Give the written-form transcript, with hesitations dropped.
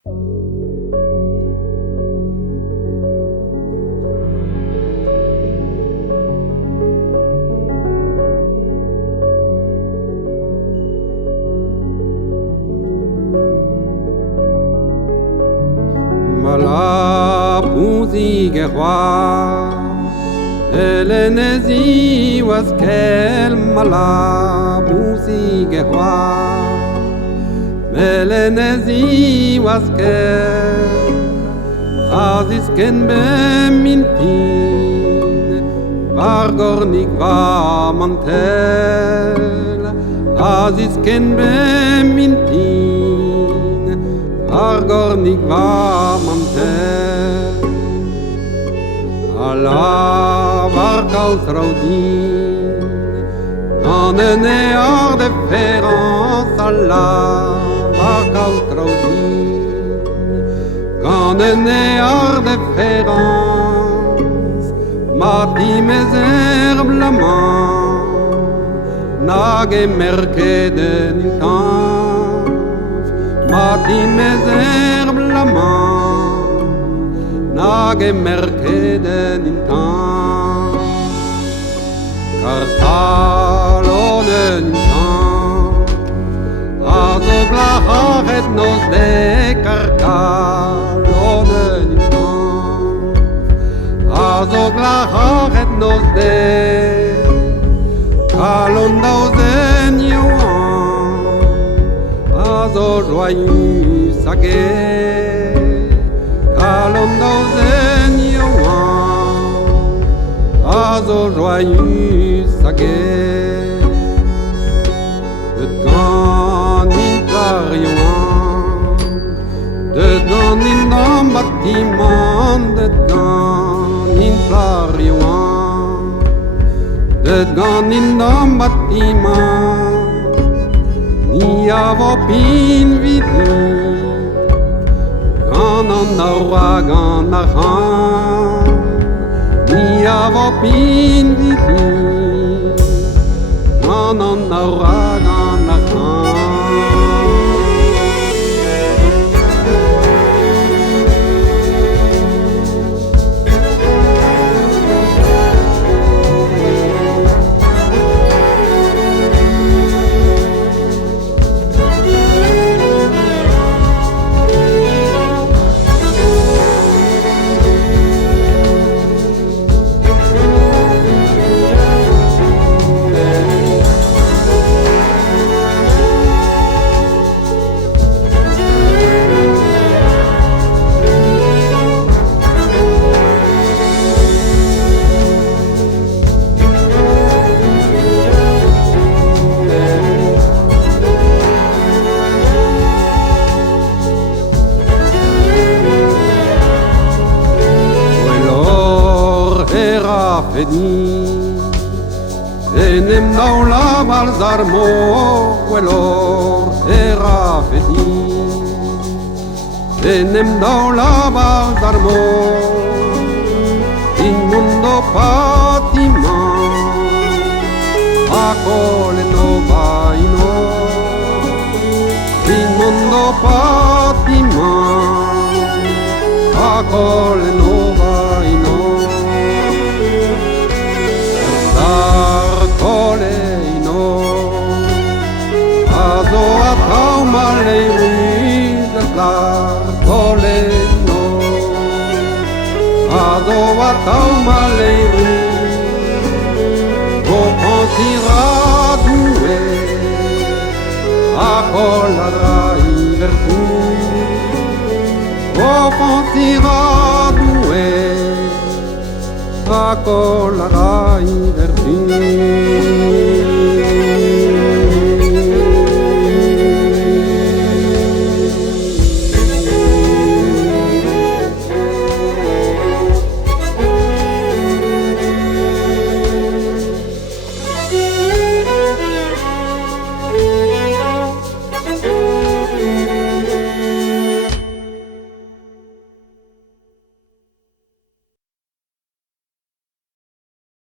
Malapuzige roi, Elenezi waskel malapuzige roi, Elenezi waskel azisken bemintin, Vargornik va mantel, azisken bemintin, Vargornik va mantel. Allah varkaus raudin, dans un éor de férence, Allah varkaus raudin, dans un éor de férence, mati mes herblement, nage merke de nintans, mati mes herblement, nage merkeden in tan, kartalonen in tan, azo glachet nos de kartalonen in tan, azo glachet nos de kalon dauzen yoan, azo joyeux saget. Kalon dauzen yoan, azo joyeux saget. De gant in plar yoan, de gant in dan bâtiment, de gant in plar yoan, de gant in dan bâtiment, ni avo pin vidi. Gan aura gan aran, ni avo pin vidi. Gan aura gan aran. Enem daula balzarmo, quelor era fedi. Enem daula balzarmo, in mundo patima, acole no vaino. In mundo patima, acole no vaino. Coleino, azo atau malei dar coleino, azo atau malei, go pensira doué, a colara vertu, go pensira doué. A colara vertu.